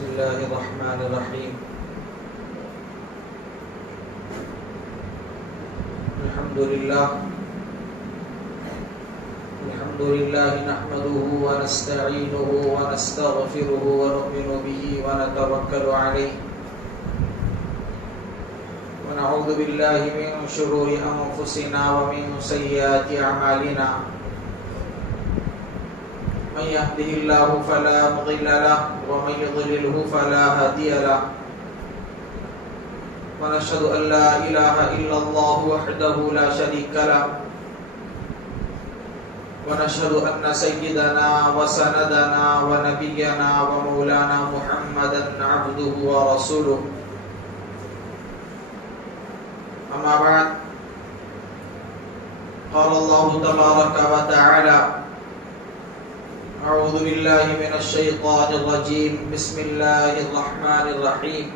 بسم الله الرحمن الرحيم. الحمد لله نحمده ونستعينه ونستغفره ونؤمن به ونتوكل عليه ونعوذ بالله من شرور أنفسنا ومن سيئات أعمالنا. من يهده الله فلا مضل له ومن يضلله فلا هادي له. ونشهد أن لا إله إلا الله وحده لا شريك له. ونشهد أن سيدنا وسندنا ونبينا ومولانا محمدا عبده ورسوله. أما بعد، قال الله تبارك وتعالى: أعوذ بالله من الشيطان الرجيم. بسم الله الرحمن الرحيم.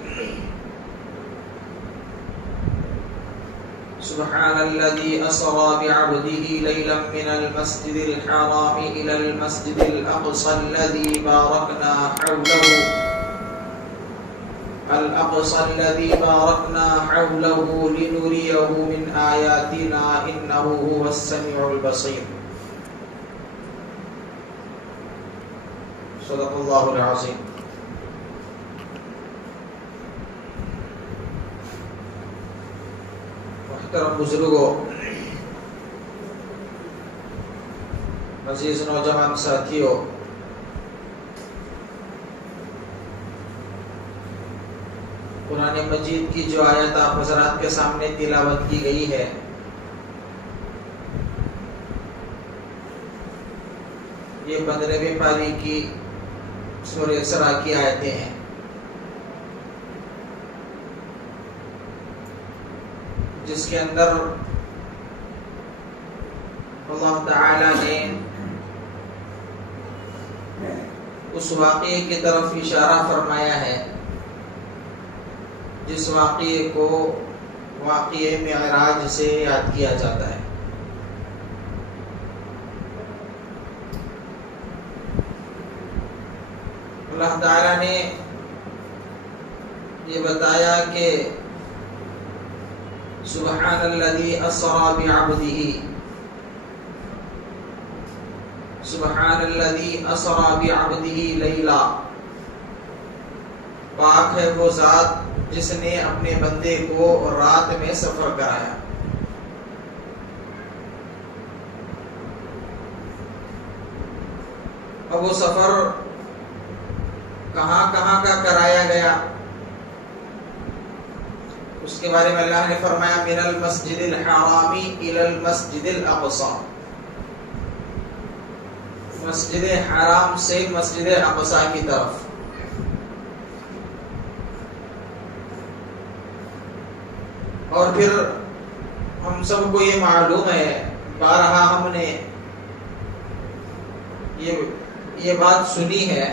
سبحان الذي أسرى بعبده ليلا من المسجد الحرام إلى المسجد الأقصى الذي باركنا حوله لنريه من آياتنا إنه هو السميع البصير. صدق اللہ العظیم. محترم بزرگوں، عزیز نوجوان ساتھیوں، قرآن مجید کی جو آیت آپ حضرات کے سامنے تلاوت کی گئی ہے، یہ 15ویں پاری کی سورہ اسراء کی آیتیں ہیں. جس کے اندر اللہ تعالی نے اس واقعے کی طرف اشارہ فرمایا ہے جس واقعے کو واقعے معراج سے یاد کیا جاتا ہے. اللہ تعالی نے یہ بتایا کہ سبحان الذی اسری بعبدہ، سبحان الذی اسری بعبدہ لیلا، پاک ہے وہ ذات جس نے اپنے بندے کو رات میں سفر کرایا. اب وہ سفر کہاں کہاں کا کرایا گیا، اس کے بارے میں اللہ نے فرمایا: من المسجد الحرام الى المسجد الاقصى، مسجد حرام سے مسجد اقصی کی طرف. اور پھر ہم سب کو یہ معلوم ہے، بارہا ہم نے یہ بات سنی ہے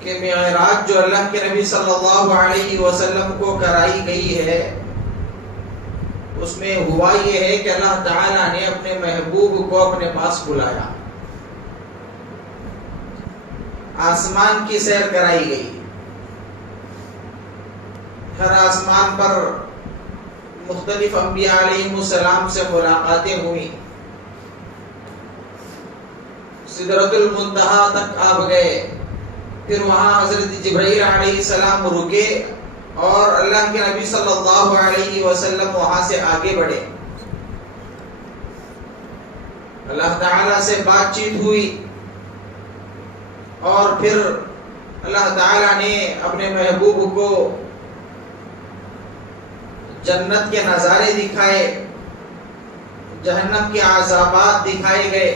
کہ معراج جو اللہ کے نبی صلی اللہ علیہ وسلم کو کرائی گئی ہے، اس میں ہوا یہ ہے کہ اللہ تعالیٰ نے اپنے محبوب کو اپنے پاس بلایا، آسمان کی سیر کرائی گئی. ہر آسمان پر مختلف انبیاء علیہ السلام سے ملاقاتیں ہوئی. سدرۃ المنتہا تک آپ گئے، پھر وہاں حضرت جبرائیل علیہ السلام رکے اور اللہ کے نبی صلی اللہ علیہ وسلم وہاں سے آگے بڑھے. اللہ تعالیٰ سے بات چیت ہوئی اور پھر اللہ تعالیٰ نے اپنے محبوب کو جنت کے نظارے دکھائے، جہنم کے عذابات دکھائے گئے،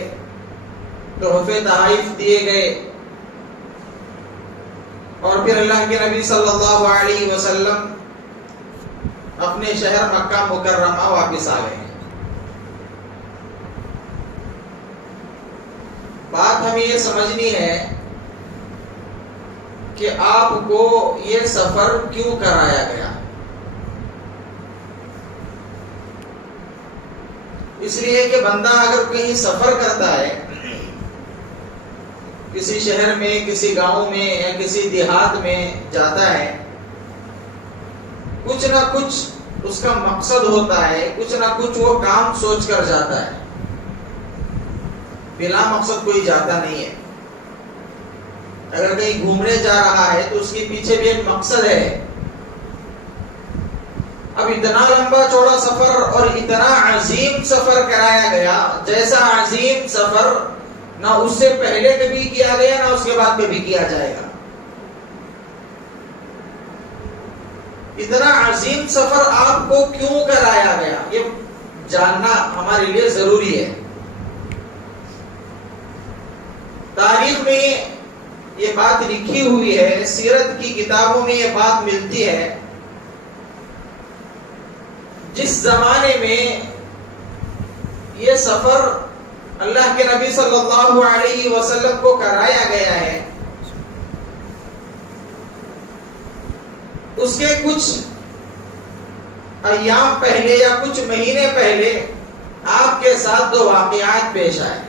تحفے تحائف دیے گئے، اور پھر اللہ کے نبی صلی اللہ علیہ وسلم اپنے شہر مکہ مکرمہ واپس آ گئے. بات ہمیں یہ سمجھنی ہے کہ آپ کو یہ سفر کیوں کرایا گیا. اس لیے کہ بندہ اگر کہیں سفر کرتا ہے کسی شہر میں، کسی گاؤں میں یا کسی دیہات میں جاتا ہے، کچھ نہ کچھ اس کا مقصد ہوتا ہے، کچھ نہ کچھ وہ کام سوچ کر جاتا ہے، بلا مقصد کوئی جاتا نہیں ہے۔ اگر کہیں گھومنے جا رہا ہے تو اس کے پیچھے بھی ایک مقصد ہے۔ اب اتنا لمبا چوڑا سفر اور اتنا عظیم سفر کرایا گیا، جیسا عظیم سفر نہ اس سے پہلے کبھی کیا گیا نہ اس کے بعد کبھی کیا جائے گا۔ اتنا عظیم سفر آپ کو کیوں کرایا گیا، یہ جاننا ہمارے لیے ضروری ہے۔ تاریخ میں یہ بات لکھی ہوئی ہے، سیرت کی کتابوں میں یہ بات ملتی ہے، جس زمانے میں یہ سفر اللہ کے نبی صلی اللہ علیہ وسلم کو کرایا گیا ہے، اس کے کچھ ایام پہلے یا کچھ مہینے پہلے آپ کے ساتھ دو واقعات پیش آئے،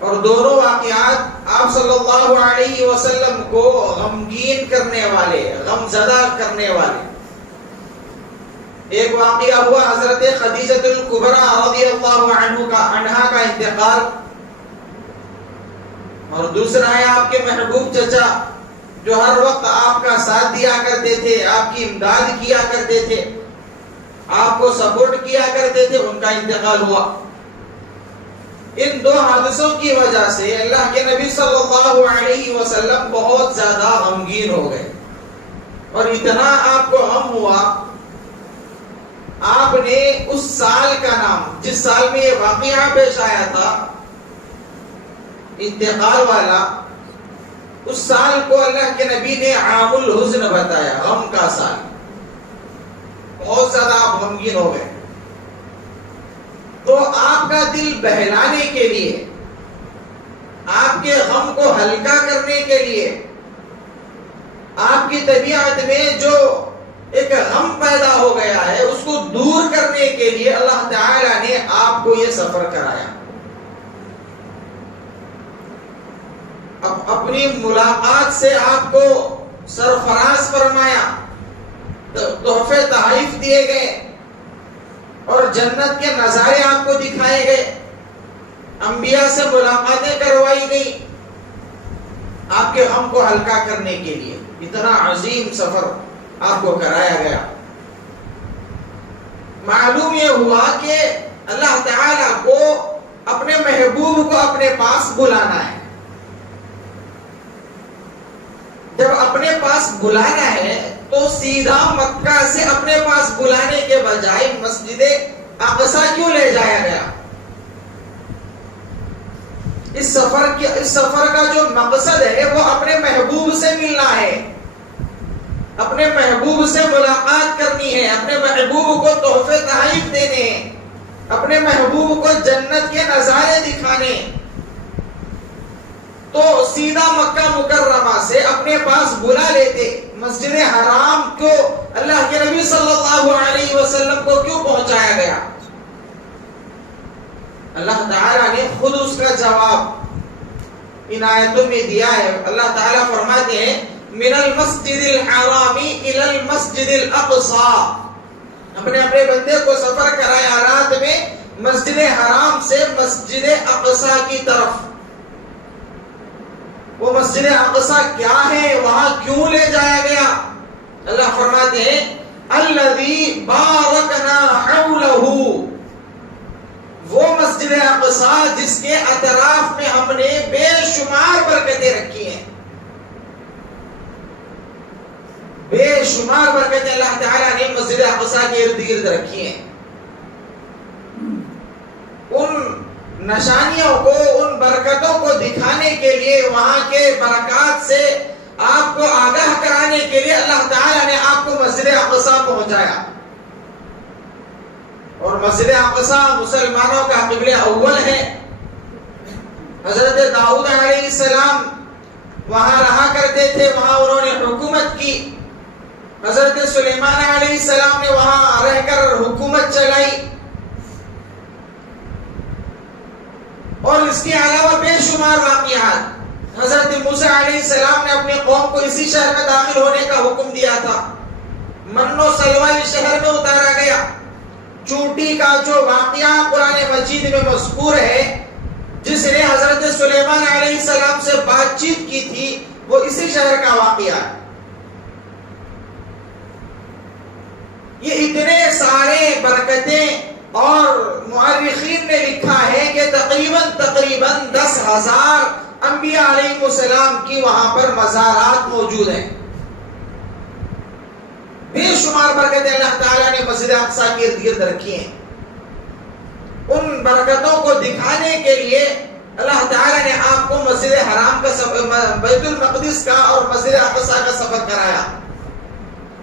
اور دونوں واقعات آپ صلی اللہ علیہ وسلم کو غمگین کرنے والے، غم زدہ کرنے والے۔ ایک واقعہ ہوا حضرت خدیجہ الکبریٰ رضی اللہ عنہا کا انتقال، اور دوسرا ہے آپ کے محبوب چچا جو ہر وقت آپ کا ساتھ دیا کرتے تھے، آپ کی امداد کیا کرتے تھے، آپ کو سپورٹ کیا کرتے تھے، ان کا انتقال ہوا۔ ان دو حادثوں کی وجہ سے اللہ کے نبی صلی اللہ علیہ وسلم بہت زیادہ غمگین ہو گئے، اور اتنا آپ کو غم ہوا، آپ نے اس سال کا نام، جس سال میں یہ واقعہ پیش آیا تھا انتقال والا، اس سال کو اللہ کے نبی نے عام الحزن بتایا، غم کا سال۔ بہت زیادہ آپ غمگین ہو گئے، تو آپ کا دل بہلانے کے لیے، آپ کے غم کو ہلکا کرنے کے لیے، آپ کی طبیعت میں جو ایک غم پیدا ہو گیا ہے اس کو دور کرنے کے لیے اللہ تعالی نے آپ کو یہ سفر کرایا۔ اب اپنی ملاقات سے آپ کو سرفراز فرمایا، تحفے تحائف دیے گئے، اور جنت کے نظارے آپ کو دکھائے گئے، انبیاء سے ملاقاتیں کروائی گئی، آپ کے غم کو ہلکا کرنے کے لیے اتنا عظیم سفر آپ کو کرایا گیا۔ معلوم یہ ہوا کہ اللہ تعالی کو اپنے محبوب کو اپنے پاس بلانا ہے۔ جب اپنے پاس بلانا ہے تو سیدھا مکہ سے اپنے پاس بلانے کے بجائے مسجد اقصی کیوں لے جایا گیا؟ اس سفر کا جو مقصد ہے وہ اپنے محبوب سے ملنا ہے، اپنے محبوب سے ملاقات کرنی ہے، اپنے محبوب کو تحفے تحائف دینے ہیں، اپنے محبوب کو جنت کے نظارے دکھانے۔ تو سیدھا مکہ مکرمہ سے اپنے پاس بلا لیتے، مسجد حرام کو اللہ کے نبی صلی اللہ علیہ وسلم کو کیوں پہنچایا گیا؟ اللہ تعالیٰ نے خود اس کا جواب ان آیتوں میں دیا ہے۔ اللہ تعالیٰ فرماتے ہیں من المسجد الحرام الى المسجد الاقصى، اپنے بندے کو سفر کرایا رات میں مسجد حرام سے مسجد اقصی کی طرف۔ وہ مسجد اقصی کیا ہے، وہاں کیوں لے جایا گیا؟ اللہ فرماتے ہیں الذی بارکنا حولہ، وہ مسجد اقصی جس کے اطراف میں ہم نے بے شمار برکتیں رکھی ہیں، بے شمار برکتیں اللہ تعالیٰ نے مسجد اقصی کے ارد گرد رکھی ہیں۔ ان نشانیوں کو، ان برکتوں کو دکھانے کے لیے، وہاں کے برکات سے آپ کو آگاہ کرانے کے لیے اللہ تعالیٰ نے آپ کو مسجد اقصی پہنچایا۔ اور مسجد اقصی مسلمانوں کا قبلہ اول ہے۔ حضرت داؤد علیہ السلام وہاں رہا کرتے تھے، وہاں انہوں نے حکومت کی۔ حضرت سلیمان علیہ السلام نے وہاں رہ کر حکومت چلائی۔ اور اس کے علاوہ بے شمار واقعات۔ حضرت موسیٰ علیہ السلام نے اپنی قوم کو اسی شہر میں داخل ہونے کا حکم دیا تھا، من و سلوہ اس شہر میں اتارا گیا۔ چونٹی کا جو واقعہ قرآن مجید میں مذکور ہے، جس نے حضرت سلیمان علیہ السلام سے بات چیت کی تھی، وہ اسی شہر کا واقعہ ہے۔ یہ اتنے سارے برکتیں، اور مؤرخین نے لکھا ہے کہ تقریباً 10,000 انبیاء علیہ السلام کی وہاں پر مزارات موجود ہیں۔ بے شمار برکتیں اللہ تعالیٰ نے مسجد اقصی کے ارد گرد رکھی ہیں۔ ان برکتوں کو دکھانے کے لیے اللہ تعالیٰ نے آپ کو مسجد حرام کا، بیت المقدس کا اور مسجد اقصی کا سفر کرایا،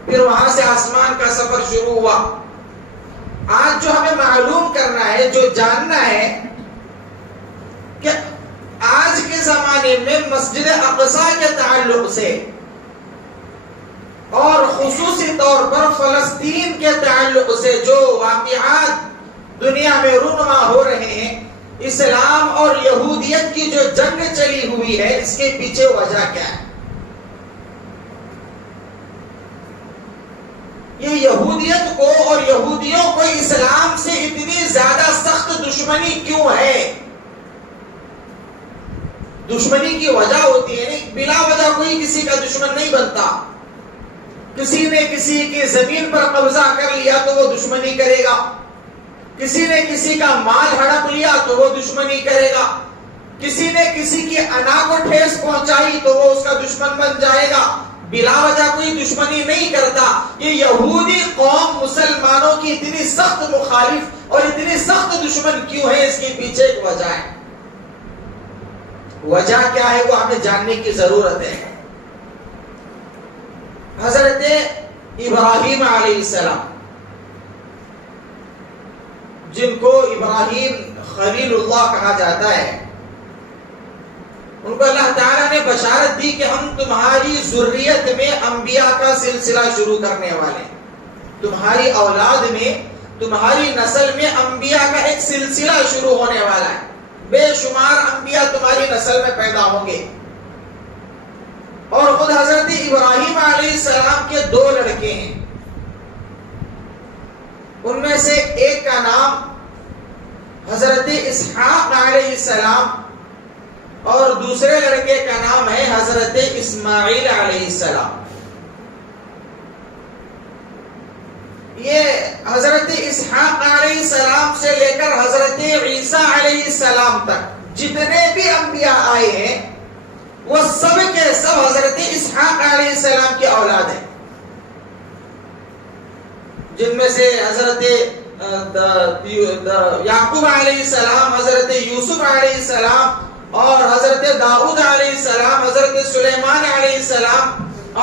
پھر وہاں سے آسمان کا سفر شروع ہوا۔ آج جو ہمیں معلوم کرنا ہے، جو جاننا ہے کہ آج کے زمانے میں مسجد اقصی کے تعلق سے اور خصوصی طور پر فلسطین کے تعلق سے جو واقعات دنیا میں رونما ہو رہے ہیں، اسلام اور یہودیت کی جو جنگ چلی ہوئی ہے، اس کے پیچھے وجہ کیا ہے؟ یہ یہودیت کو اور یہودیوں کو اسلام سے اتنی زیادہ سخت دشمنی کیوں ہے؟ دشمنی کی وجہ ہوتی ہے، بلا وجہ کوئی کسی کا دشمن نہیں بنتا۔ کسی نے کسی کی زمین پر قبضہ کر لیا تو وہ دشمنی کرے گا، کسی نے کسی کا مال ہڑپ لیا تو وہ دشمنی کرے گا، کسی نے کسی کی انا کو ٹھیس پہنچائی تو وہ اس کا دشمن بن جائے گا۔ بلا وجہ کوئی دشمنی نہیں کرتا۔ یہ یہودی قوم مسلمانوں کی اتنی سخت مخالف اور اتنی سخت دشمن کیوں ہے؟ اس کے پیچھے ایک وجہ ہے۔ وجہ کیا ہے وہ ہمیں جاننے کی ضرورت ہے۔ حضرت ابراہیم علیہ السلام، جن کو ابراہیم خلیل اللہ کہا جاتا ہے، ان کو اللہ تعالیٰ نے بشارت دی کہ ہم تمہاری ذریت میں انبیاء کا سلسلہ شروع کرنے والے ہیں۔ تمہاری اولاد میں، تمہاری نسل میں انبیاء کا ایک سلسلہ شروع ہونے والا ہے۔ بے شمار انبیاء تمہاری نسل میں پیدا ہوں گے۔ اور خود حضرت ابراہیم علیہ السلام کے 2 لڑکے ہیں، ان میں سے ایک کا نام حضرت اسحاق علیہ السلام اور دوسرے لڑکے کا نام ہے حضرت اسماعیل علیہ السلام۔ یہ حضرت اسحاق علیہ السلام سے لے کر حضرت عیسیٰ علیہ السلام تک جتنے بھی انبیاء آئے ہیں، وہ سب کے سب حضرت اسحاق علیہ السلام کی اولاد ہیں، جن میں سے حضرت یعقوب علیہ السلام، حضرت یوسف علیہ السلام اور حضرت داؤد علیہ السلام، حضرت سلیمان علیہ السلام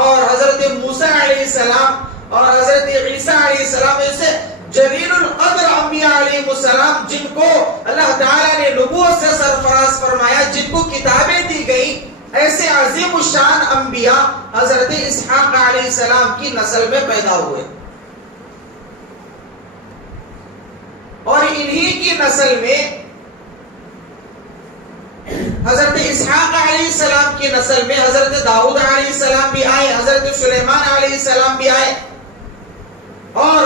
اور حضرت موسیٰ علیہ السلام اور حضرت عیسیٰ علیہ السلام، ایسے جلیل القدر انبیاء علیہ السلام جن کو اللہ تعالیٰ نے نبوت سے سرفراز فرمایا، جن کو کتابیں دی گئی، ایسے عظیم الشان انبیاء حضرت اسحاق علیہ السلام کی نسل میں پیدا ہوئے، اور انہی کی نسل میں حضرت اسحاق علیہ السلام کی نسل میں حضرت داؤد علیہ السلام بھی آئے، حضرت سلیمان علیہ السلام بھی آئے، اور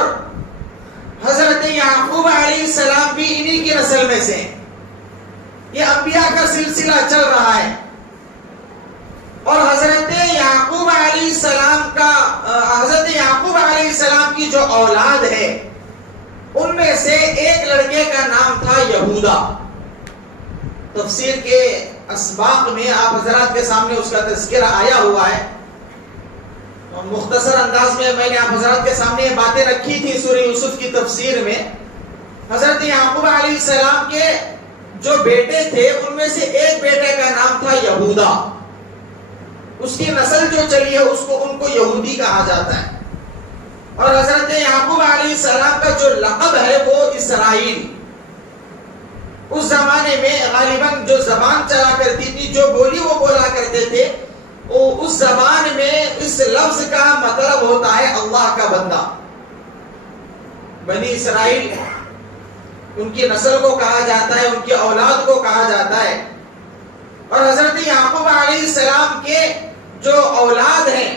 حضرت یعقوب علیہ السلام بھی انہی کی نسل میں سے۔ یہ انبیاء کا سلسلہ چل رہا ہے، اور حضرت یعقوب علیہ السلام کا، حضرت یعقوب علیہ السلام کی جو اولاد ہے، ان میں سے ایک لڑکے کا نام تھا یہودا۔ تفسیر کے اسباق میں آپ حضرات کے سامنے اس کا تذکرہ آیا ہوا ہے، مختصر انداز میں میں نے آپ حضرات کے سامنے یہ باتیں رکھی تھی سورہ یوسف کی تفسیر میں۔ حضرت یعقوب علیہ السلام کے جو بیٹے تھے، ان میں سے ایک بیٹے کا نام تھا یہودا، اس کی نسل جو چلی ہے ان کو یہودی کہا جاتا ہے، اور حضرت یعقوب علیہ السلام کا جو لقب ہے وہ اسرائیل۔ اس زمانے میں غالباً جو زبان چلا کرتی تھی، جو بولی وہ بولا کرتے تھے، اس زبان میں اس لفظ کا مطلب ہوتا ہے اللہ کا بندہ۔ بنی اسرائیل ان کی نسل کو کہا جاتا ہے، ان کی اولاد کو کہا جاتا ہے. اور حضرت یعقوب علیہ السلام کے جو اولاد ہیں،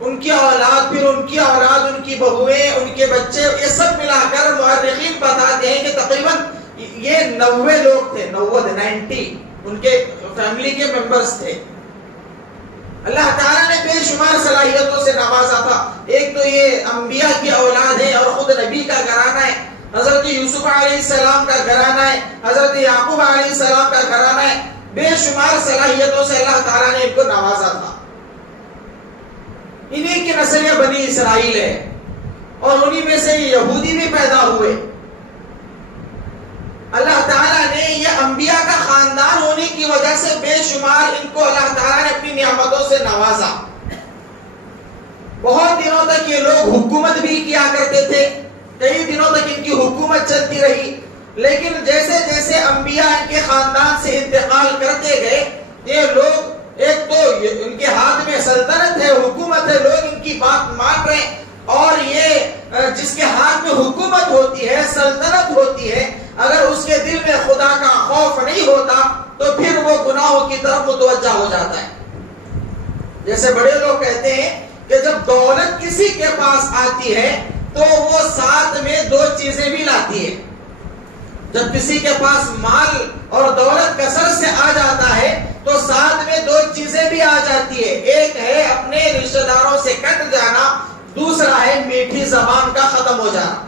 ان کی اولاد، پھر ان کی اولاد، ان کی بہویں، ان کے بچے، یہ سب ملا کر مورخین بتاتے ہیں کہ تقریباً یہ 90 لوگ تھے. 90 ان کے فیملی کے ممبرز تھے. اللہ تعالیٰ نے بے شمار صلاحیتوں سے نوازا تھا. ایک تو یہ انبیاء کی اولاد ہے اور خود نبی کا گھرانہ ہے. حضرت یوسف علیہ السلام کا گھرانہ ہے، حضرت یعقوب علیہ السلام کا گھرانہ ہے. بے شمار صلاحیتوں سے اللہ تعالیٰ نے ان کو نوازا تھا. انہی کی نسل بنی اسرائیل ہے اور انہی میں سے یہودی بھی پیدا ہوئے. اللہ تعالیٰ نے یہ انبیاء کا خاندان ہونے کی وجہ سے بے شمار ان کو اللہ تعالیٰ نے اپنی نعمتوں سے نوازا. بہت دنوں تک یہ لوگ حکومت بھی کیا کرتے تھے، کئی دنوں تک ان کی حکومت چلتی رہی. لیکن جیسے جیسے انبیاء ان کے خاندان سے انتقال کرتے گئے، یہ لوگ، ایک تو ان کے ہاتھ میں سلطنت ہے، حکومت ہے، لوگ ان کی بات مان رہے ہیں. اور یہ جس کے ہاتھ میں حکومت ہوتی ہے، سلطنت ہوتی ہے، اگر اس کے دل میں خدا کا خوف نہیں ہوتا تو پھر وہ گناہوں کی طرف متوجہ ہو جاتا ہے. جیسے بڑے لوگ کہتے ہیں کہ جب دولت کسی کے پاس آتی ہے تو وہ ساتھ میں 2 چیزیں بھی لاتی ہے. جب کسی کے پاس مال اور دولت کثرت سے آ جاتا ہے تو ساتھ میں 2 چیزیں بھی آ جاتی ہے. ایک ہے اپنے رشتہ داروں سے کٹ جانا، دوسرا ہے میٹھی زبان کا ختم ہو جانا.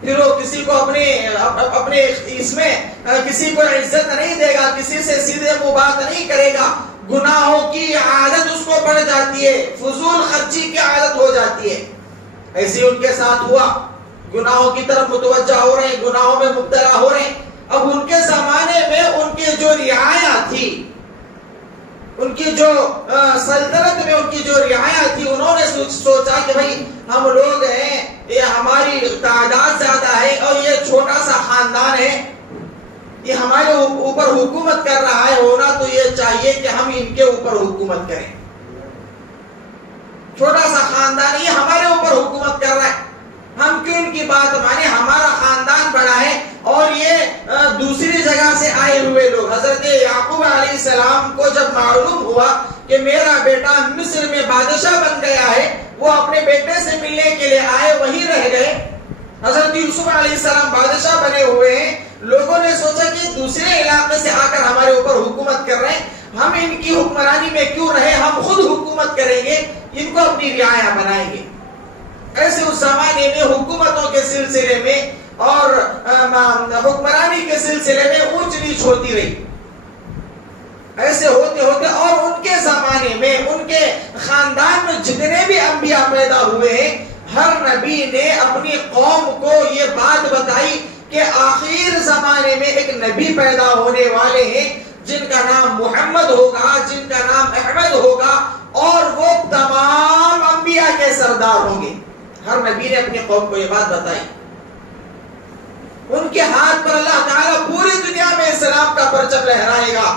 پھر وہ کسی کو اپنے اس میں کسی کو عزت نہیں دے گا، کسی سے سیدھے منہ بات نہیں کرے گا. گناہوں کی عادت اس کو پڑ جاتی ہے، فضول خرچی کی عادت ہو جاتی ہے. ایسے ان کے ساتھ ہوا، گناہوں کی طرف متوجہ ہو رہے ہیں، گناہوں میں مبتلا ہو رہے ہیں. اب ان کے زمانے میں ان کی جو رعایا تھی، ان کی جو سلطنت میں ان کی جو رعایا تھی، انہوں نے سوچا کہ بھائی ہم لوگ ہیں، یہ ہماری تعداد زیادہ ہے اور یہ چھوٹا سا خاندان ہے، یہ ہمارے اوپر حکومت کر رہا ہے، ہونا تو یہ چاہیے کہ ہم ان کے اوپر حکومت کریں. چھوٹا سا خاندان، یہ ہمارے اوپر حکومت کر رہا ہے، ہم کیوں ان کی بات مانیں؟ ہمارا خاندان بڑا ہے. اور یہ دوسری جگہ سے آئے ہوئے لوگ. حضرت یعقوب علیہ السلام کو جب معلوم ہوا کہ میرا بیٹا مصر میں بادشاہ بن گیا ہے، وہ اپنے بیٹے سے ملنے کے لیے آئے، وہیں رہ گئے. حضرت یوسف علیہ السلام بادشاہ بنے ہوئے ہیں. لوگوں نے سوچا کہ دوسرے علاقے سے آ کر ہمارے اوپر حکومت کر رہے ہیں، ہم ان کی حکمرانی میں کیوں رہے، ہم خود حکومت کریں گے، ان کو اپنی رعایا بنائیں گے. ایسے اس زمانے میں حکومتوں کے سلسلے میں اور حکمرانی کے سلسلے میں اونچ نیچ ہوتی رہی. ایسے ہوتے ہوتے اور ان کے زمانے میں ان کے خاندان میں جتنے بھی انبیاء پیدا ہوئے ہیں، ہر نبی نے اپنی قوم کو یہ بات بتائی کہ آخر زمانے میں ایک نبی پیدا ہونے والے ہیں جن کا نام محمد ہوگا، جن کا نام احمد ہوگا، اور وہ تمام انبیاء کے سردار ہوں گے. ہر نبی نے اپنی قوم کو یہ بات بتائی. ان کے ہاتھ پر اللہ تعالیٰ پوری دنیا میں اسلام کا پرچم لہرائے گا،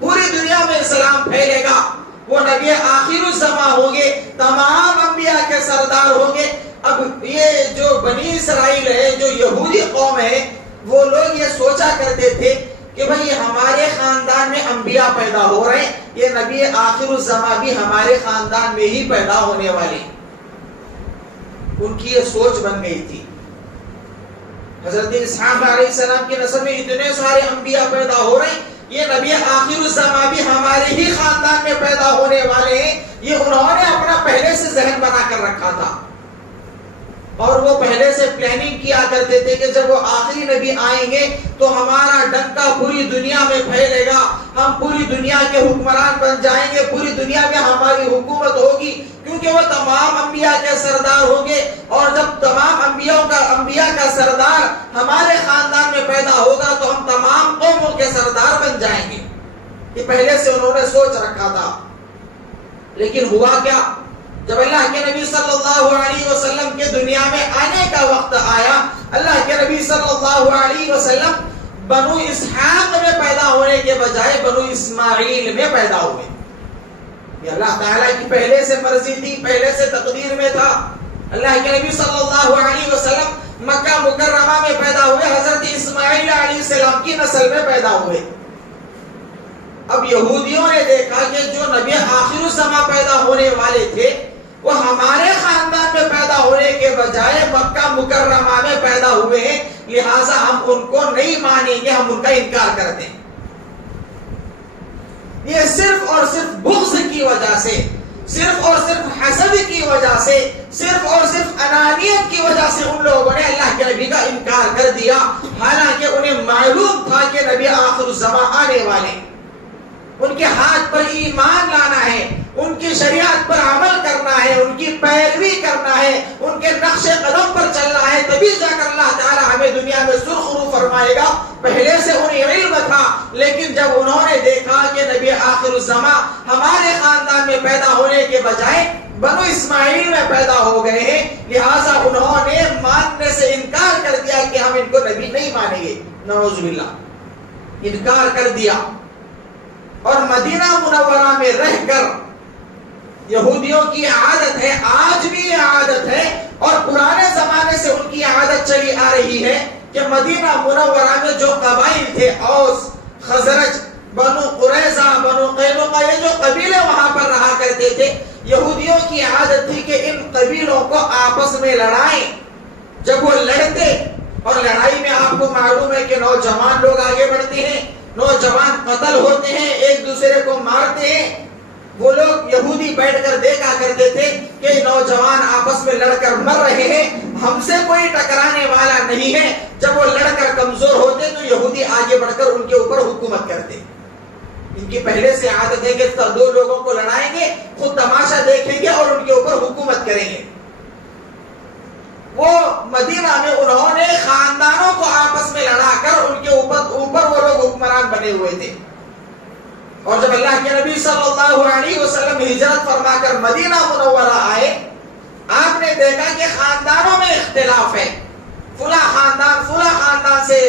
پوری دنیا میں اسلام پھیلے گا. وہ نبی آخر الزمان ہوں گے، تمام انبیاء کے سردار ہوں گے. اب یہ جو بنی اسرائیل ہے، جو یہودی قوم ہے، وہ لوگ یہ سوچا کرتے تھے کہ بھئی ہمارے خاندان میں انبیاء پیدا ہو رہے ہیں، یہ نبی آخر الزمان بھی ہمارے خاندان میں ہی پیدا ہونے والے. ان کی یہ سوچ بن گئی تھی. حضرت اسحاق علیہ السلام کی نسل میں اتنے سارے انبیاء پیدا ہو رہے ہیں، یہ نبی آخر الزمان بھی ہمارے ہی خاندان میں پیدا ہونے والے ہیں. یہ انہوں نے اپنا پہلے سے ذہن بنا کر رکھا تھا اور وہ پہلے سے پلاننگ کیا کرتے تھے کہ جب وہ آخری نبی آئیں گے تو ہمارا ڈنکا پوری دنیا میں پھیلے گا، ہم پوری دنیا کے حکمران بن جائیں گے، پوری دنیا میں ہماری حکومت ہوگی، کیونکہ وہ تمام انبیاء کے سردار ہوں گے. اور جب تمام انبیاء کا سردار ہمارے خاندان میں پیدا ہوگا تو ہم تمام قوموں کے سردار بن جائیں گے. یہ پہلے سے انہوں نے سوچ رکھا تھا. لیکن ہوا کیا؟ جب اللہ کے نبی صلی اللہ علیہ وسلم کے دنیا میں آنے کا وقت آیا، اللہ کے نبی صلی اللہ علیہ وسلم بنو اسحاق میں پیدا ہونے کے بجائے بنو اسماعیل میں پیدا ہوئے. یہ اللہ تعالیٰ کی پہلے سے مرضی تھی، پہلے سے تقدیر میں تھا. اللہ کے نبی صلی اللہ علیہ وسلم مکہ مکرمہ میں پیدا ہوئے، حضرت اسماعیل علیہ السلام کی نسل میں پیدا ہوئے۔ اب یہودیوں نے دیکھا کہ جو نبی آخر الزماں پیدا ہونے والے تھے وہ ہمارے خاندان میں پیدا ہونے کے بجائے مکہ مکرمہ میں پیدا ہوئے ہیں، لہٰذا ہم ان کو نہیں مانیں گے، ہم ان کا انکار کرتے ہیں۔ یہ صرف اور صرف بغض کی وجہ سے، صرف اور صرف حسد کی وجہ سے، صرف اور صرف انانیت کی وجہ سے ان لوگوں نے اللہ کے نبی کا انکار کر دیا، حالانکہ انہیں معلوم تھا کہ نبی آخر الزماں آنے والے، ان کے ہاتھ پر ایمان لانا ہے، ان کی شریعت پر عمل کرنا ہے، ان کی پیروی کرنا ہے، ان کے نقش قدم پر چلنا ہے، تبھی جا کر اللہ تعالی ہمیں دنیا میں سرخرو فرمائے گا۔ پہلے سے انہیں علم تھا، لیکن جب انہوں نے دیکھا کہ نبی آخر الزماں ہمارے خاندان میں پیدا ہونے کے بجائے بنو اسماعیل میں پیدا ہو گئے ہیں، لہٰذا انہوں نے ماننے سے انکار کر دیا کہ ہم ان کو نبی نہیں مانیں گے، نعوذ باللہ، انکار کر دیا۔ اور مدینہ منورہ میں رہ کر یہودیوں کی عادت ہے، آج بھی یہ عادت ہے اور پرانے زمانے سے ان کی عادت چلی آ رہی ہے کہ مدینہ منورہ میں جو قبائل تھے، اوس، خزرج، بنو قریظہ، بنو قینقاع، یہ جو قبیلے وہاں پر رہا کرتے تھے، یہودیوں کی عادت تھی کہ ان قبیلوں کو آپس میں لڑائیں۔ جب وہ لڑتے، اور لڑائی میں آپ کو معلوم ہے کہ نوجوان لوگ آگے بڑھتے ہیں، نوجوان قتل ہوتے ہیں، ایک دوسرے کو مارتے ہیں، وہ لوگ یہودی بیٹھ کر دیکھا کرتے تھے کہ نوجوان آپس میں لڑ کر مر رہے ہیں، ہم سے کوئی ٹکرانے والا نہیں ہے۔ جب وہ لڑ کر کمزور ہوتے تو یہودی آگے بڑھ کر ان کے اوپر حکومت کرتے۔ ان کی پہلے سے عادت ہے کہ دو لوگوں کو لڑائیں گے، خود تماشا دیکھیں گے اور ان کے اوپر حکومت کریں گے۔ وہ مدینہ میں انہوں نے خاندانوں کو آپس میں لڑا کر ان کے اوپر وہ لوگ حکمران بنے ہوئے تھے۔ اور جب اللہ کے نبی صلی اللہ علیہ وسلم ہجرت فرما کر مدینہ منورہ آئے، آپ نے دیکھا کہ خاندانوں میں اختلاف ہے، فلاں خاندان سے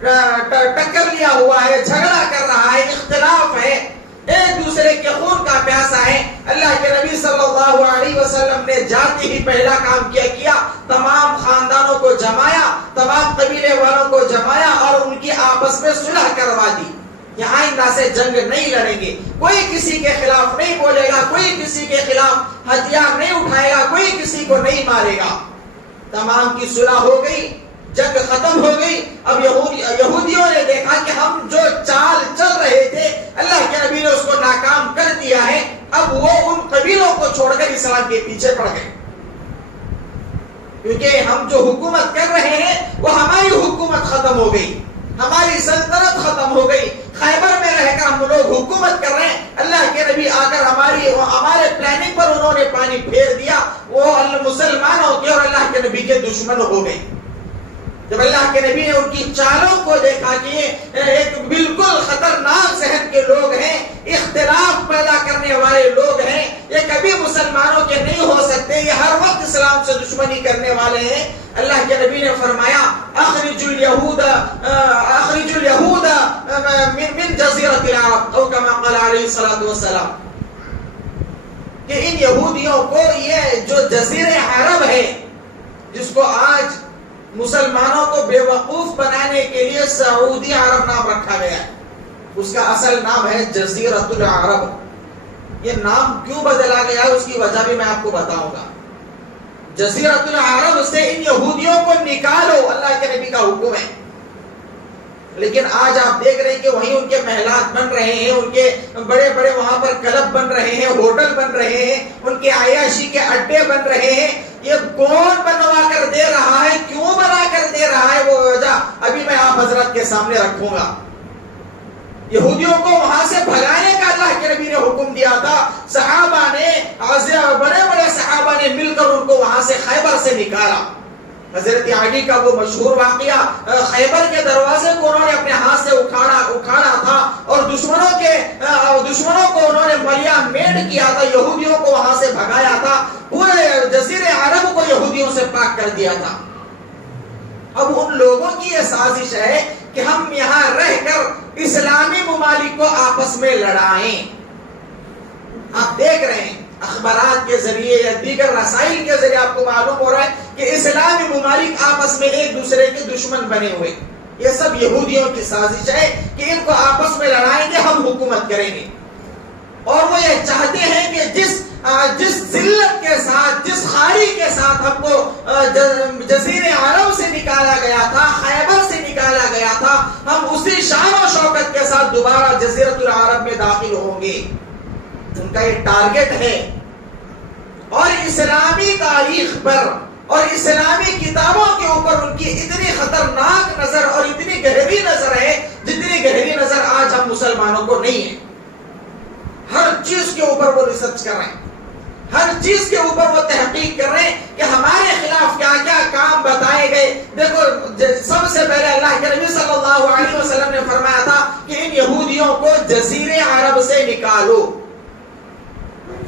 ٹکر لیا ہوا ہے، جھگڑا کر رہا ہے، اختلاف ہے، ایک دوسرے کے خون کا پیاسا ہے۔ اللہ کے نبی صلی اللہ علیہ وسلم نے جاتے ہی پہلا کام کیا، تمام خاندانوں کو جمایا، تمام قبیلے والوں کو جمایا اور ان کی آپس میں صلح کروا دی۔ یہاں آئندہ سے جنگ نہیں لڑیں گے، کوئی کسی کے خلاف نہیں بولے گا، کوئی کسی کے خلاف ہتھیار نہیں اٹھائے گا، کوئی کسی کو نہیں مارے گا۔ تمام کی صلح ہو گئی، جنگ ختم ہو گئی۔ اب یہودیوں نے دیکھا کہ ہم جو چال چل رہے تھے اللہ کے نبی نے اس کو ناکام کر دیا ہے، اب وہ ان قبیلوں کو چھوڑ کر اسلام کے پیچھے پڑ گئے، کیونکہ ہم جو حکومت کر رہے ہیں وہ ہماری حکومت ختم ہو گئی، ہماری سلطنت ختم ہو گئی، خیبر میں رہ کر ہم لوگ حکومت کر رہے ہیں۔ اللہ کے نبی آ کر ہمارے پلاننگ پر انہوں نے پانی پھیر دیا، وہ مسلمانوں کے اور اللہ کے نبی کے دشمن ہو گئے۔ جب اللہ کے نبی نے ان کی چالوں کو دیکھا کہ یہ ایک بالکل خطرناک ذہن کے لوگ ہیں، اختلاف پیدا کرنے والے لوگ ہیں، یہ کبھی مسلمانوں کے نہیں ہو سکتے، یہ ہر وقت اسلام سے دشمنی کرنے والے ہیں، اللہ کے نبی نے فرمایا اخرج اليهود من جزیرۃ العرب، او کما قال علیہ الصلوۃ والسلام، کہ ان یہودیوں کو یہ جو جزیرہ عرب ہے، جس کو آج مسلمانوں کو بے وقوف بنانے کے لیے سعودی عرب نام رکھا گیا ہے، اس کا اصل نام ہے جزیرۃ العرب۔ یہ نام کیوں بدلا گیا ہے اس کی وجہ بھی میں آپ کو بتاؤں گا۔ جزیرۃ العرب سے ان یہودیوں کو نکالو، اللہ کے نبی کا حکم ہے، لیکن آج آپ دیکھ رہے ہیں کہ وہیں ان کے محلات بن رہے ہیں، ان کے بڑے بڑے وہاں پر کلب بن رہے ہیں، ہوٹل بن رہے ہیں، ان کے عیاشی کے اڈے بن رہے ہیں۔ یہ کون بنوا کر دے رہا ہے، کیوں بنا کر دے رہا ہے، وہ وجہ ابھی میں آپ حضرت کے سامنے رکھوں گا۔ یہودیوں کو وہاں سے بھگانے کا اللہ کے نبی نے حکم دیا تھا، صحابہ نے، بڑے بڑے صحابہ نے مل کر ان کو وہاں سے خیبر سے نکالا۔ حضرت علی کا وہ مشہور واقعہ، خیبر کے دروازے کو انہوں نے اپنے ہاتھ سے اکھاڑا تھا اور دشمنوں کو انہوں نے ملیا میٹ کیا تھا، یہودیوں کو وہاں سے بھگایا تھا، پورے جزیرے عرب کو یہودیوں سے پاک کر دیا تھا۔ اب ان لوگوں کی یہ سازش ہے کہ ہم یہاں رہ کر اسلامی ممالک کو آپس میں لڑائیں۔ آپ دیکھ رہے ہیں اخبارات کے ذریعے یا دیگر رسائل کے ذریعے آپ کو معلوم ہو رہا ہے کہ اسلامی ممالک آپس میں ایک دوسرے کے دشمن بنے ہوئے. یہ سب یہودیوں کی سازش ہے کہ ان کو آپس میں لڑائیں گے, ہم حکومت کریں گے. اور وہ یہ چاہتے ہیں کہ جس ذلت کے ساتھ, جس خاری کے ساتھ ہم کو جزیرے عرب سے نکالا گیا تھا, خیبر سے نکالا گیا تھا, ہم اسی شان و شوکت کے ساتھ دوبارہ جزیرۃ العرب میں داخل ہوں گے. ان کا یہ ٹارگٹ ہے. اور اسلامی تاریخ پر اور اسلامی کتابوں کے اوپر ان کی اتنی خطرناک نظر اور اتنی گہری نظر ہے جتنی گہری نظر آج ہم مسلمانوں کو نہیں ہے. ہر چیز کے اوپر وہ ریسرچ کر رہے ہیں, ہر چیز کے اوپر وہ تحقیق کر رہے ہیں کہ ہمارے خلاف کیا کیا کام بتائے گئے. دیکھو سب سے پہلے اللہ کے نبی صلی اللہ علیہ وسلم نے فرمایا تھا کہ ان یہودیوں کو جزیرے عرب سے نکالو.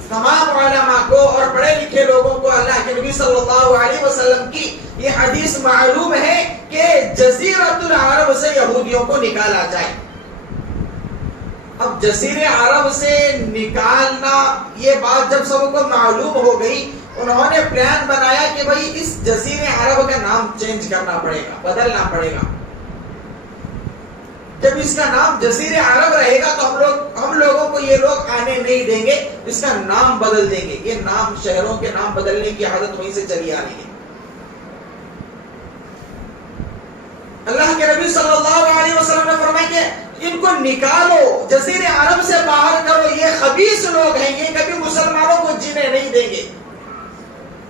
تمام علماء کو اور پڑھے لکھے لوگوں کو اللہ کے نبی صلی اللہ علیہ وسلم کی یہ حدیث معلوم ہے کہ جزیرۃ العرب سے یہودیوں کو نکالا جائے. اب جزیرے عرب سے نکالنا, یہ بات جب سب کو معلوم ہو گئی, انہوں نے پلان بنایا کہ بھئی اس جزیرے عرب کا نام چینج کرنا پڑے گا, بدلنا پڑے گا. جب اس کا نام جزیرے عرب رہے گا تو ہم لوگوں کو یہ لوگ آنے نہیں دیں گے, اس کا نام بدل دیں گے. یہ نام, شہروں کے نام بدلنے کی عادت وہیں سے چلی آ رہی ہے. اللہ کے نبی صلی اللہ علیہ وسلم نے فرمایا کہ ان کو نکالو, جزیرے عرب سے باہر کرو, یہ خبیث لوگ ہیں, یہ کبھی مسلمانوں کو جینے نہیں دیں گے.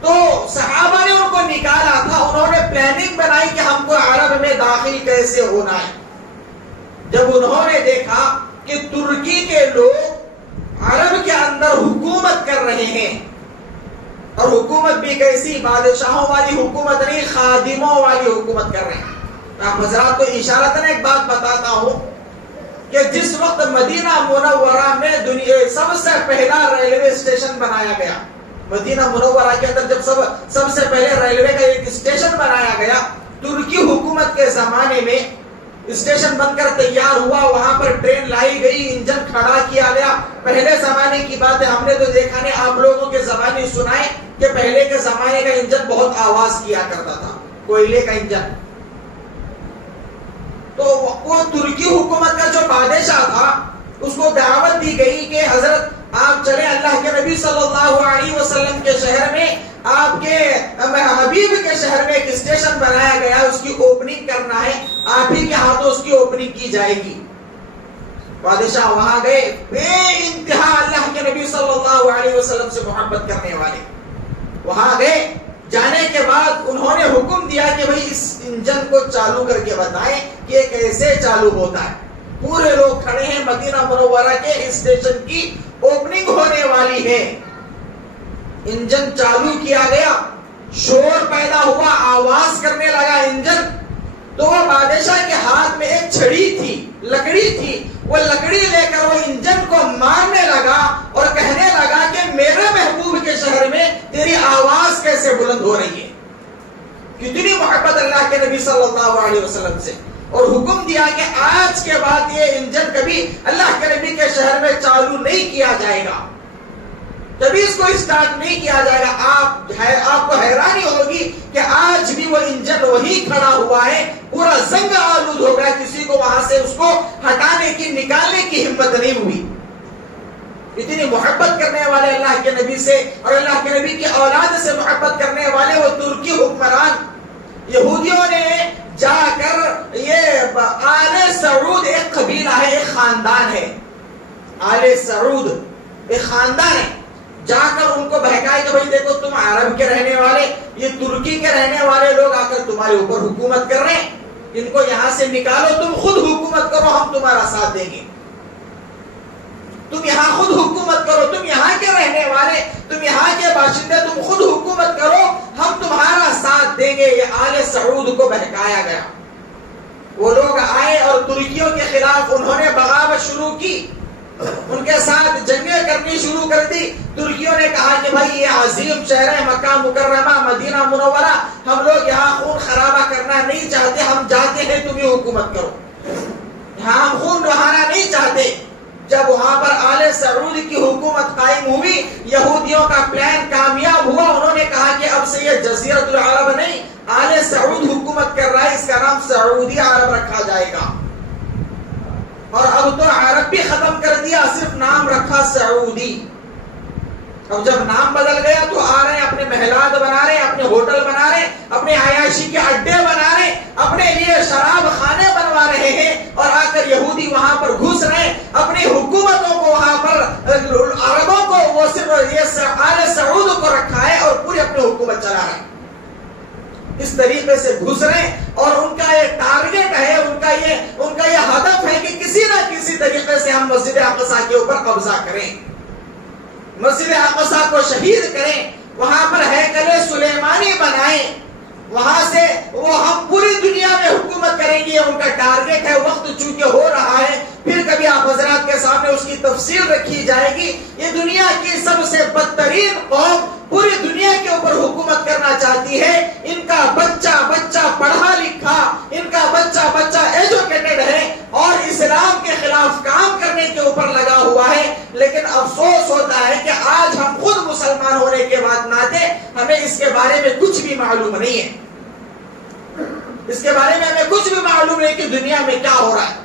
تو صحابہ نے ان کو نکالا تھا, انہوں نے پلاننگ بنائی کہ ہم کو عرب میں داخل کیسے ہونا ہے. جب انہوں نے دیکھا کہ ترکی کے لوگ عرب کے اندر حکومت کر رہے ہیں, اور حکومت بھی کیسی, بادشاہوں والی حکومت نہیں, خادموں والی حکومت کر رہے ہیں. آپ حضرات کو اشارتاً ایک بات بتاتا ہوں کہ جس وقت مدینہ منورہ میں سب سے پہلا ریلوے اسٹیشن بنایا گیا, مدینہ منورہ کے اندر جب سب سے پہلے ریلوے کا ایک اسٹیشن بنایا گیا, ترکی حکومت کے زمانے میں اسٹیشن بن کر تیار ہوا, وہاں پر ٹرین لائی گئی, انجن کھڑا کیا گیا. پہلے زمانے کی بات ہے, ہم نے تو دیکھا نہیں, آپ لوگوں کے زمانے سنائے کہ پہلے کے زمانے کا انجن بہت آواز کیا کرتا تھا, کوئلے کا انجن. تو وہ ترکی حکومت کا جو بادشاہ تھا, اس کو دعوت دی گئی کہ حضرت آپ چلیں اللہ کے نبی صلی اللہ علیہ وسلم کے شہر میں, آپ کے حبیب کے شہر میں ایک اسٹیشن بنایا گیا, اس کی اوپننگ کرنا ہے, آپ ہی کے ہاتھوں اس کی اوپننگ کی جائے گی. بادشاہ وہاں گئے, بے انتہا اللہ کے نبی صلی اللہ علیہ وسلم سے محبت کرنے والے, وہاں گئے. جانے کے بعد انہوں نے حکم دیا کہ بھئی اس انجن کو چالو کر کے بتائیں کہ یہ کیسے چالو ہوتا ہے. پورے لوگ کھڑے ہیں, مدینہ منورہ کے اسٹیشن کی اوپننگ ہونے والی ہے. انجن چالو کیا گیا, شور پیدا ہوا, آواز کرنے لگا انجن. تو وہ بادشاہ کے ہاتھ میں ایک چھڑی تھی, لکڑی تھی, وہ لکڑی لے کر وہ انجن کو مارنے لگا اور کہنے لگا کہ میرے محبوب کے شہر میں تیری آواز کیسے بلند ہو رہی ہے. کتنی محبت اللہ کے نبی صلی اللہ علیہ وسلم سے, اور حکم دیا کہ آج کے بعد یہ انجن کبھی اللہ کے نبی کے شہر میں چالو نہیں کیا جائے گا, کبھی اس کو اسٹارٹ نہیں کیا جائے گا. آپ کو حیرانی ہوگی کہ آج بھی وہ انجن وہی کھڑا ہوا ہے, پورا زنگ آلود ہو گیا, کسی کو وہاں سے اس کو ہٹانے کی, نکالنے کی ہمت نہیں ہوئی. اتنی محبت کرنے والے اللہ کے نبی سے اور اللہ کے نبی کی اولاد سے محبت کرنے والے وہ ترکی حکمران, یہودیوں نے جا کر, یہ آل سعود ایک قبیلہ ہے, ایک خاندان ہے, آل سعود ایک خاندان ہے, جا کر ان کو بہکائے کہ بھئی دیکھو تم عرب کے رہنے والے, یہ ترکی کے رہنے والے لوگ آ کر تمہارے اوپر حکومت کر رہے ہیں, ان کو یہاں سے نکالو, تم خود حکومت کرو, ہم تمہارا ساتھ دیں گے. تم یہاں خود حکومت کرو, تم یہاں کے رہنے والے, تم یہاں کے باشندے, تم خود حکومت کرو, ہم تمہارا ساتھ دیں گے. یہ آل سعود کو بہکایا گیا. وہ لوگ آئے اور ترکیوں کے خلاف انہوں نے بغاوت شروع کی, ان کے ساتھ جنگیں کرنی شروع کر دی. ترکیوں نے کہا کہ بھائی یہ عظیم شہر ہے مکہ مکرمہ مدینہ منورہ, ہم لوگ یہاں خون خرابہ کرنا نہیں چاہتے, ہم چاہتے ہیں تم ہی حکومت کرو, یہاں ہم خون بہانا نہیں چاہتے. جب وہاں پر آل سعود کی حکومت قائم ہوئی، یہودیوں کا پلان کامیاب ہوا، انہوں نے کہا کہ اب سے یہ جزیرۃ العرب نہیں، آل سعود حکومت کر رہا ہے، اس کا نام سعودی عرب رکھا جائے گا۔ اور اب تو عرب بھی ختم کر دیا، صرف نام رکھا سعودی۔ اب جب نام بدل گیا تو آ رہے ہیں، اپنے محلات بنا رہے ہیں، اپنے ہوٹل بنا رہے ہیں، اپنے عیاشی کے اڈے بنا رہے ہیں، اپنے لیے شراب خانے بنوا رہے ہیں، اور آ کر یہودی وہاں پر گھس رہے ہیں، اپنی حکومتوں کو وہاں پر عربوں کو، وہ صرف یہ آل سعود کو رکھا ہے اور پوری اپنی حکومت چلا رہے ہیں۔ اس طریقے سے گھس رہے ہیں، اور ان کا یہ ٹارگٹ ہے، ان کا یہ ہدف ہے کہ کسی نہ کسی طریقے سے ہم مسجد اقصی کے اوپر قبضہ کریں، مسجد اقصی کو شہید کریں، وہاں پر ہیکل سلیمانی بنائیں، وہاں سے وہ ہم پوری دنیا میں حکومت کریں گے، ان کا ٹارگٹ ہے۔ وقت چونکہ ہو رہا ہے، پھر کبھی آپ حضرات کے سامنے اس کی تفصیل رکھی جائے گی۔ یہ دنیا کی سب سے بدترین قوم پوری دنیا کے اوپر حکومت کرنا چاہتی ہے، ان کا بچہ پڑھا لکھا، ان کا بچہ ایجوکیٹڈ ہے اور اسلام کے خلاف کام کرنے کے اوپر لگا ہوا ہے، لیکن افسوس ہوتا ہے کہ آج ہم خود مسلمان ہونے کے بعد ناتے ہمیں اس کے بارے میں کچھ بھی معلوم نہیں ہے، اس کے بارے میں ہمیں کچھ بھی معلوم نہیں کہ دنیا میں کیا ہو رہا ہے۔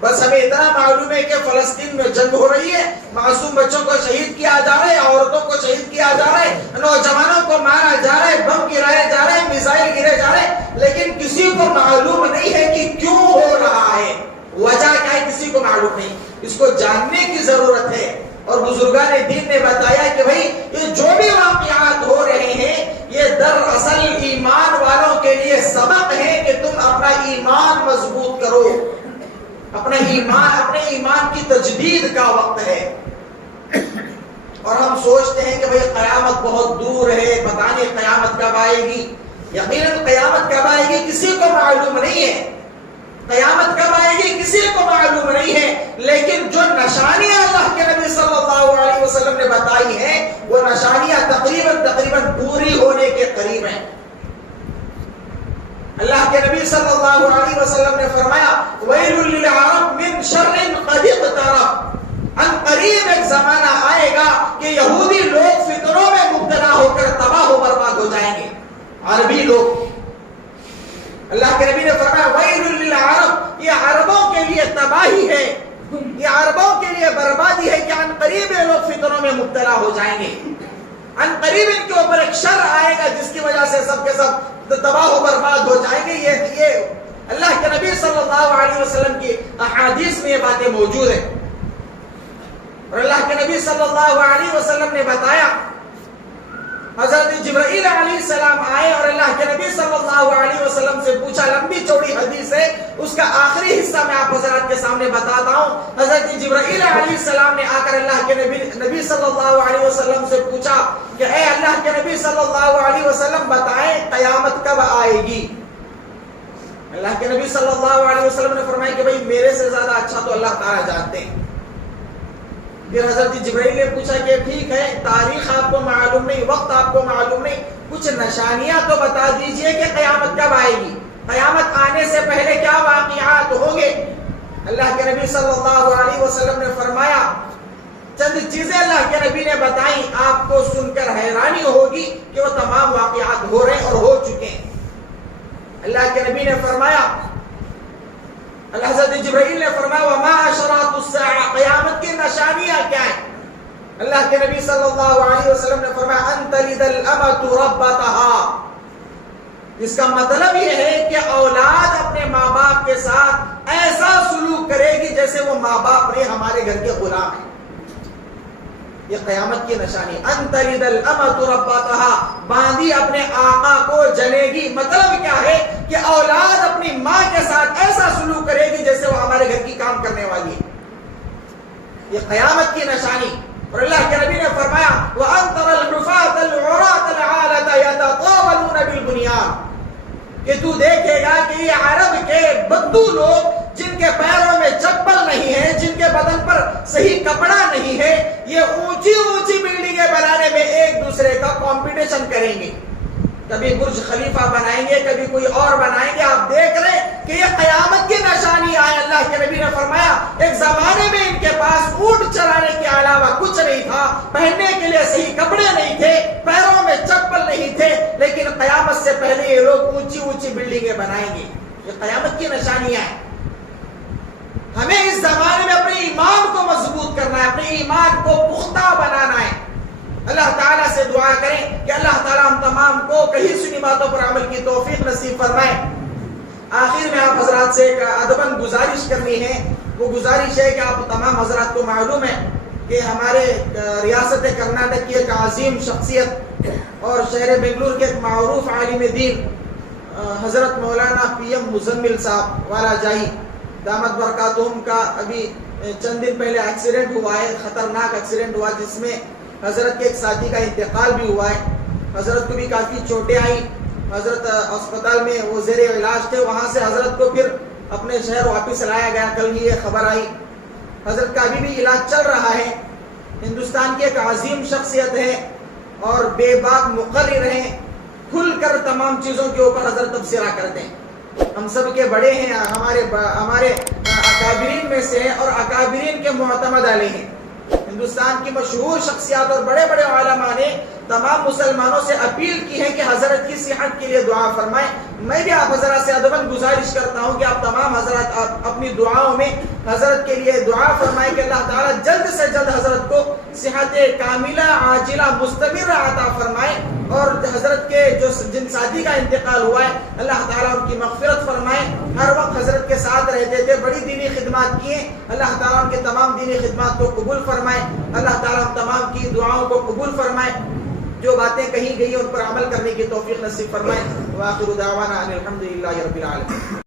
بس ہمیں اتنا معلوم ہے کہ فلسطین میں جنگ ہو رہی ہے، معصوم بچوں کو شہید کیا جا رہا ہے، عورتوں کو شہید کیا جا رہا ہے، نوجوانوں کو مارا جا رہا ہے، بم گرائے جا رہے ہیں، میزائل گرے جا رہے ہیں، لیکن کسی کو معلوم نہیں ہے کہ کیوں ہو رہا ہے، وجہ کیا ہے، کسی کو معلوم نہیں۔ اس کو جاننے کی ضرورت ہے، اور بزرگان دین نے بتایا کہ بھائی یہ جو بھی واقعات ہو رہے ہیں، یہ دراصل ایمان والوں کے لیے سبق ہے کہ تم اپنا ایمان مضبوط کرو، اپنے ایمان کی تجدید کا وقت ہے۔ اور ہم سوچتے ہیں کہ بھئی قیامت بہت دور ہے، پتہ نہیں قیامت کب آئے گی۔ یقیناً قیامت کب آئے گی کسی کو معلوم نہیں ہے، قیامت کب آئے گی کسی کو معلوم نہیں ہے، لیکن جو نشانیاں اللہ کے نبی صلی اللہ علیہ وسلم نے بتائی ہیں، وہ نشانیاں تقریباً پوری ہونے کے قریب ہیں۔ اللہ کے نبی صلی اللہ علیہ وسلم نے فرمایا وَيْلٌ لِلْعَرَبِ مِنْ شَرٍ قَدْ اقْتَرَبَ، ان قریب ایک زمانہ آئے گا کہ یہودی لوگ فتنوں میں مبتلا ہو کر تباہ و برباد ہو جائیں گے، عربی لوگ۔ اللہ کے نبی نے فرمایا وَيْلٌ لِلْعَرَبِ، یہ عربوں کے لیے تباہی ہے، یہ عربوں کے لیے بربادی ہے کہ ان قریب یہ لوگ فتنوں میں مبتلا ہو جائیں گے، ان قریب ان کے اوپر ایک شر آئے گا جس کی وجہ سے سب کے سب تباہ و برباد ہو جائیں گے۔ یہ اللہ کے نبی صلی اللہ علیہ وسلم کی احادیث میں یہ باتیں موجود ہیں، اور اللہ کے نبی صلی اللہ علیہ وسلم نے بتایا، حضرت جبرائیل علیہ السلام آئے اور اللہ کے نبی صلی اللہ علیہ وسلم سے پوچھا، لمبی چوڑی حدیث ہے، اس کا آخری حصہ میں آپ حضرات کے سامنے بتاتا ہوں۔ حضرت جبرائیل علیہ السلام نے آ کر اللہ کے نبی صلی اللہ علیہ وسلم سے پوچھا کہ اے اللہ کے نبی صلی اللہ علیہ وسلم بتائیں قیامت کب آئے گی؟ اللہ کے نبی صلی اللہ علیہ وسلم نے فرمایا کہ بھئی میرے سے زیادہ اچھا تو اللہ تعالیٰ جانتے ہیں۔ پھر حضرت جبرائیل نے پوچھا کہ ٹھیک ہے، تاریخ آپ کو معلوم نہیں، وقت آپ کو معلوم نہیں، کچھ نشانیاں تو بتا دیجئے کہ قیامت کب آئے گی، قیامت آنے سے پہلے کیا واقعات ہوں گے؟ اللہ کے نبی صلی اللہ علیہ وسلم نے فرمایا، چند چیزیں اللہ کے نبی نے بتائیں، آپ کو سن کر حیرانی ہوگی کہ وہ تمام واقعات ہو رہے ہیں اور ہو چکے ہیں۔ اللہ کے نبی نے فرمایا، حضرت جبرائیل نے فرمایا وما اشراط الساعہ، قیامت کی نشانیاں کیا ہیں؟ اللہ کے نبی صلی اللہ علیہ وسلم نے فرمایا ان تلد الامۃ ربتها، جس کا مطلب یہ ہے کہ اولاد اپنے ماں باپ کے ساتھ ایسا سلوک کرے گی جیسے وہ ماں باپ نہیں ہمارے گھر کے غلام ہیں۔ یہ قیامت کی نشانی، ان تلد الامۃ ربتها، باندی اپنے آقا کو جنے گی۔ مطلب کیا ہے کہ اولاد اپنی ماں کے ساتھ ایسا سلوک کرے گی جیسے وہ ہمارے گھر کی کام کرنے والی ہے۔ یہ قیامت کی نشانی۔ اور اللہ کے نبی نے فرمایا وَأَن تَرَى الْحُفَاةَ الْعُرَاةَ الْعَالَةَ يَتَطَاوَلُونَ بِالْبُنْيَانِ، کہ تو دیکھے گا کہ یہ عرب کے بدو لوگ جن کے پیروں میں چپل نہیں ہے، جن کے بدن پر صحیح کپڑا نہیں ہے، یہ اونچی اونچی بلڈنگیں بنانے میں ایک دوسرے کا کمپٹیشن کریں گے، کبھی برج خلیفہ بنائیں گے، کبھی کوئی اور بنائیں گے۔ آپ دیکھ رہے کہ یہ قیامت کی نشانی آئے۔ اللہ کے نبی نے فرمایا ایک زمانے میں ان کے پاس چلانے کے علاوہ کچھ نہیں تھا، پہننے کے لیے صحیح کپڑے نہیں تھے، پیروں میں چپل نہیں تھے، لیکن قیامت سے پہلے یہ لوگ اونچی اونچی بلڈنگیں بنائیں گے۔ یہ قیامت کی نشانیاں ہیں۔ ہمیں اس زمانے میں اپنے ایمان کو مضبوط کرنا ہے، اپنے ایمان کو پختہ بنانا ہے۔ اللہ تعالیٰ سے دعا کریں کہ اللہ تعالیٰ ہم تمام کو کہی سنی باتوں پر عمل کی توفیق نصیب فرمائے۔ آخر میں آپ حضرات سے ایک ادباً گزارش کرنی ہے، وہ گزارش ہے کہ آپ تمام حضرات کو معلوم ہے کہ ہمارے ریاست کرناٹک کی ایک عظیم شخصیت اور شہر بنگلور کے ایک معروف عالم دین حضرت مولانا پی ایم مزمل صاحب والا جائی دامت برکاتہم کا ابھی چند دن پہلے ایکسیڈنٹ ہوا ہے، خطرناک ایکسیڈنٹ ہوا جس میں حضرت کے ایک ساتھی کا انتقال بھی ہوا ہے۔ حضرت کو بھی کافی چوٹیں آئیں، حضرت اسپتال میں وہ زیر علاج تھے، وہاں سے حضرت کو پھر اپنے شہر واپس لایا گیا۔ کل ہی یہ خبر آئی، حضرت کا ابھی بھی علاج چل رہا ہے۔ ہندوستان کی ایک عظیم شخصیت ہے اور بے باک مقرر ہیں، کھل کر تمام چیزوں کے اوپر حضرت تبصرہ کرتے ہیں۔ ہم سب کے بڑے ہیں، ہمارے اکابرین میں سے ہیں اور اکابرین کے معتمد علیہ ہیں۔ ہندوستان کی مشہور شخصیات اور بڑے بڑے علماء نے تمام مسلمانوں سے اپیل کی ہے کہ حضرت کی صحت کے لیے دعا فرمائیں۔ میں بھی آپ حضرات سے ادباً گزارش کرتا ہوں کہ آپ تمام حضرات اپنی دعاؤں میں حضرت کے لیے دعا فرمائیں کہ اللہ تعالیٰ جلد سے جلد حضرت کو صحت کاملہ عاجلہ مستمر عطا فرمائے، اور حضرت کے جن ساتھی کا انتقال ہوا ہے اللہ تعالیٰ ان کی مغفرت فرمائے۔ ہر وقت حضرت کے ساتھ رہتے تھے، بڑی دینی خدمات کیے، اللہ تعالیٰ ان کے تمام دینی خدمات کو قبول فرمائے۔ اللہ تعالیٰ ہم تمام کی دعاؤں کو قبول فرمائے، جو باتیں کہی گئی ان پر عمل کرنے کی توفیق نصیب فرمائے۔ وآخر دعوانا ان الحمد للہ رب العالمین۔